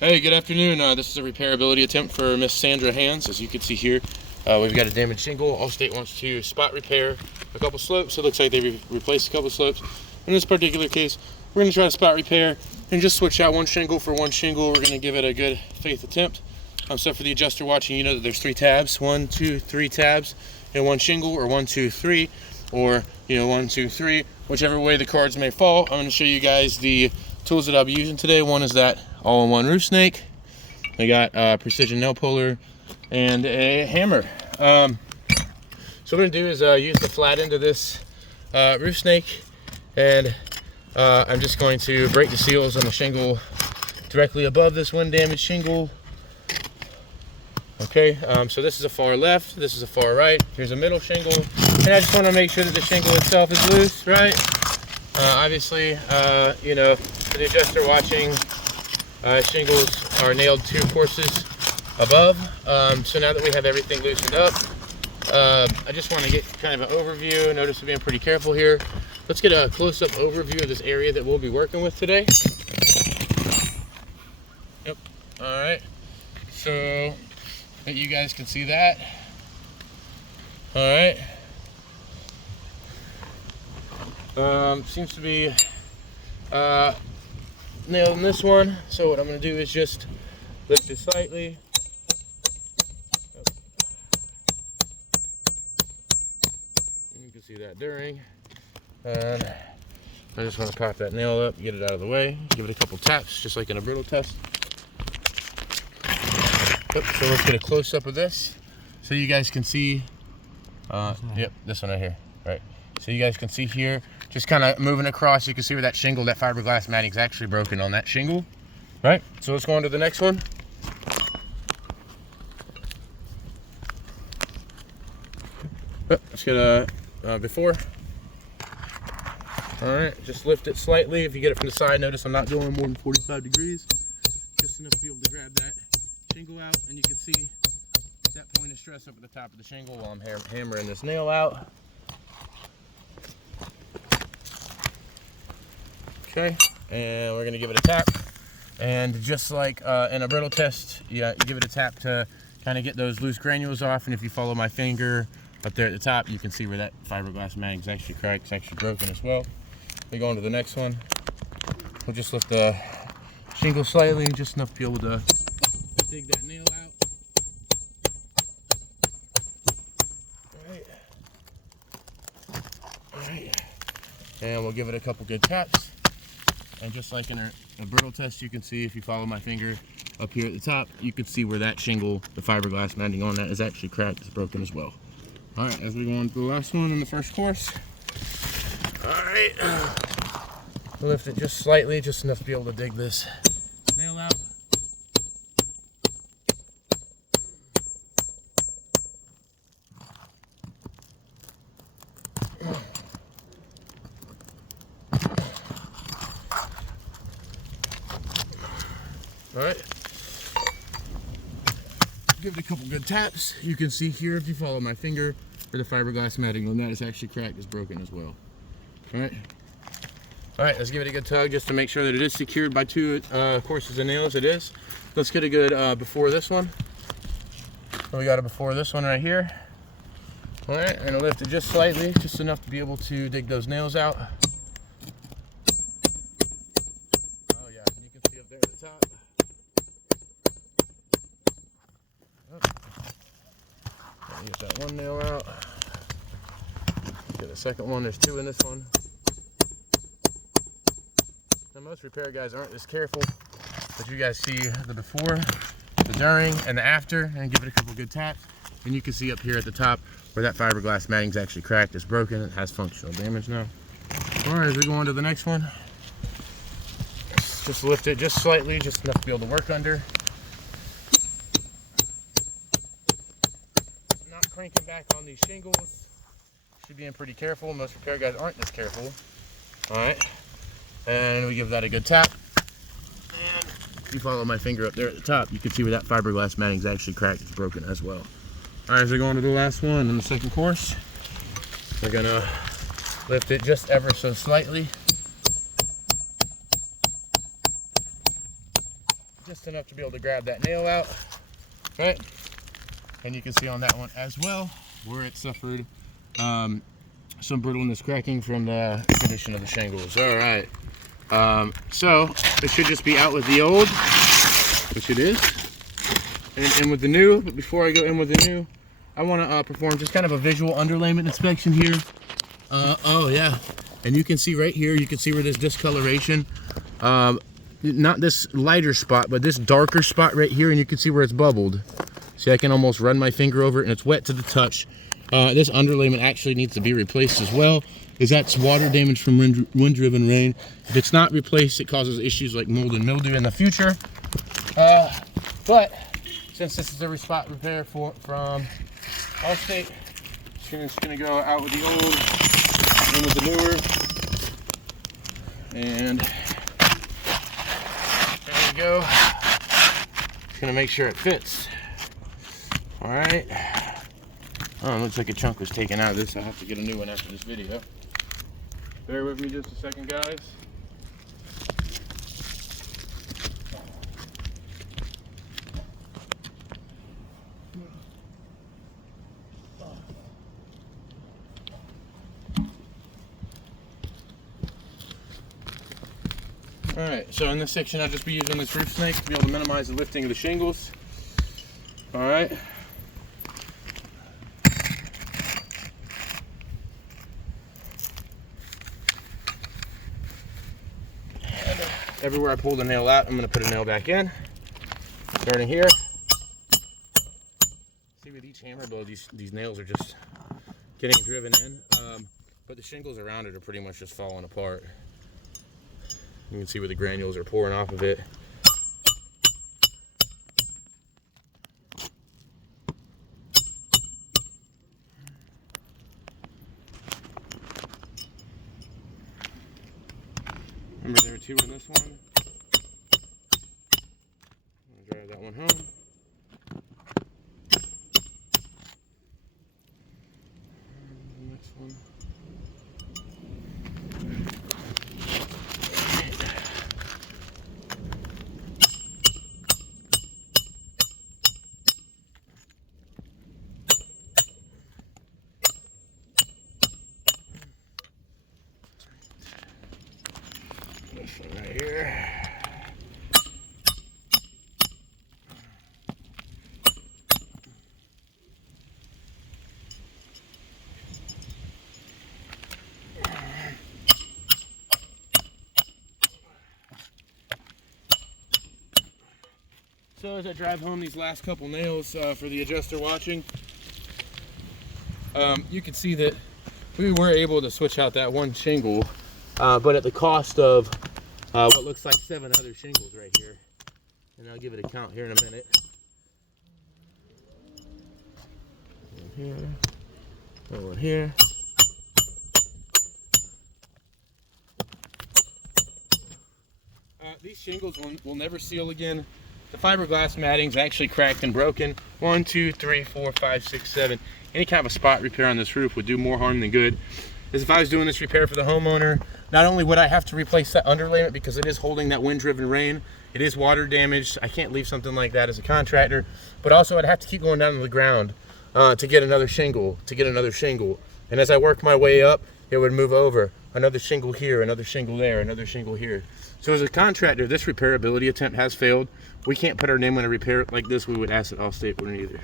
Hey, good afternoon. This is a repairability attempt for Miss Sandra Hands. As you can see here, we've got a damaged shingle. Allstate wants to spot repair a couple slopes. It looks like they replaced a couple slopes. In this particular case, we're going to try to spot repair and just switch out one shingle for one shingle. We're going to give it a good faith attempt. So for the adjuster watching, you know that there's 3 tabs, 1, 2, 3 tabs in one shingle, or 1, 2, 3, or 1, 2, 3, whichever way the cards may fall. I'm going to show you guys the tools that I'll be using today. One is that all-in-one roof snake. I got a precision nail puller and a hammer. So what I'm going to do is use the flat end of this roof snake, and I'm just going to break the seals on the shingle directly above this wind damaged shingle. Okay, so this is a far left, this is a far right, here's a middle shingle, and I just want to make sure that the shingle itself is loose, right? Obviously, for the adjuster watching, shingles are nailed 2 courses above. So now that we have everything loosened up, I just want to get kind of an overview. Notice we're being pretty careful here. Let's get a close-up overview of this area that we'll be working with today. Yep, all right. So that you guys can see that. All right. Seems to be nailed in this one. So what I'm going to do is just lift it slightly. You can see that during. And I just want to pop that nail up, get it out of the way, give it a couple taps, just like in a brittle test. Yep, so let's get a close-up of this so you guys can see. Yep, this one right here. Right. So you guys can see here, just kind of moving across, you can see where that shingle, that fiberglass matting is actually broken on that shingle. Right. So let's go on to the next one. Let's get a before. All right, just lift it slightly. If you get it from the side, notice I'm not going more than 45 degrees. Just enough to be able to grab that shingle out, and you can see that point of stress up at the top of the shingle while I'm hammering this nail out. Okay, and we're gonna give it a tap. And just like in a brittle test, you give it a tap to kind of get those loose granules off. And if you follow my finger up there at the top, you can see where that fiberglass matting is actually cracked, it's actually broken as well. We go on to the next one. We'll just lift the shingle slightly, just enough to be able to dig that nail out. All right. And we'll give it a couple good taps. And just like in a brittle test, you can see if you follow my finger up here at the top, you can see where that shingle, the fiberglass matting on that, is actually cracked, it's broken as well. All right, as we go on to the last one in the first course. All right, lift it just slightly, just enough to be able to dig this nail out. All right, give it a couple good taps. You can see here, if you follow my finger, where the fiberglass matting on that is actually cracked, is broken as well. All right, let's give it a good tug just to make sure that it is secured by 2 courses of nails. It is. Let's get a good before this one. So we got a before this one right here. All right, and I'll lift it just slightly, just enough to be able to dig those nails out. Oh yeah, you can see up there at the top. Get that one nail out. Get a second one. There's 2 in this one. Now most repair guys aren't this careful, but you guys see the before, the during, and the after, and give it a couple good taps. And you can see up here at the top where that fiberglass matting is actually cracked. It's broken. It has functional damage now. All right, as we go on to the next one, just lift it just slightly, just enough to be able to work under. Cranking back on these shingles. Should be being pretty careful. Most repair guys aren't this careful. All right, and we give that a good tap. And if you follow my finger up there at the top, you can see where that fiberglass matting is actually cracked. It's broken as well. All right, as we go on to the last one in the second course, we're gonna lift it just ever so slightly. just enough to be able to grab that nail out, right? And you can see on that one as well where it suffered some brittleness cracking from the condition of the shingles. All right, so it should just be out with the old, which it is, and in with the new. But before I go in with the new, I want to perform just kind of a visual underlayment inspection here. Oh yeah, and you can see right here, you can see where there's discoloration. Not this lighter spot, but this darker spot right here, and you can see where it's bubbled. See, I can almost run my finger over it, and it's wet to the touch. This underlayment actually needs to be replaced as well, because that's water damage from wind-driven rain. If it's not replaced, it causes issues like mold and mildew in the future. But since this is a spot repair from Allstate, it's going to go out with the old, in with the newer, and there we go. Just going to make sure it fits. All right. Oh, it looks like a chunk was taken out of this. I'll have to get a new one after this video. Bear with me just a second, guys. All right, so in this section, I'll just be using this roof snake to be able to minimize the lifting of the shingles. All right. Everywhere I pull the nail out, I'm going to put a nail back in. Starting here. See, with each hammer blow, these nails are just getting driven in. But the shingles around it are pretty much just falling apart. You can see where the granules are pouring off of it. Remember, there were two in this one. I'm gonna drive that one home. And the next one. This one right here. So as I drive home these last couple nails for the adjuster watching, you can see that we were able to switch out that one shingle, but at the cost of what looks like 7 other shingles right here. And I'll give it a count here in a minute. One here, one here. These shingles will never seal again. The fiberglass matting's actually cracked and broken. 1, 2, 3, 4, 5, 6, 7. Any kind of a spot repair on this roof would do more harm than good. As if I was doing this repair for the homeowner, not only would I have to replace that underlayment because it is holding that wind-driven rain, it is water damaged. I can't leave something like that as a contractor, but also I'd have to keep going down to the ground to get another shingle, And as I work my way up, it would move over. Another shingle here, another shingle there, another shingle here. So as a contractor, this repairability attempt has failed. We can't put our name on a repair like this. We would ask that Allstate wouldn't either.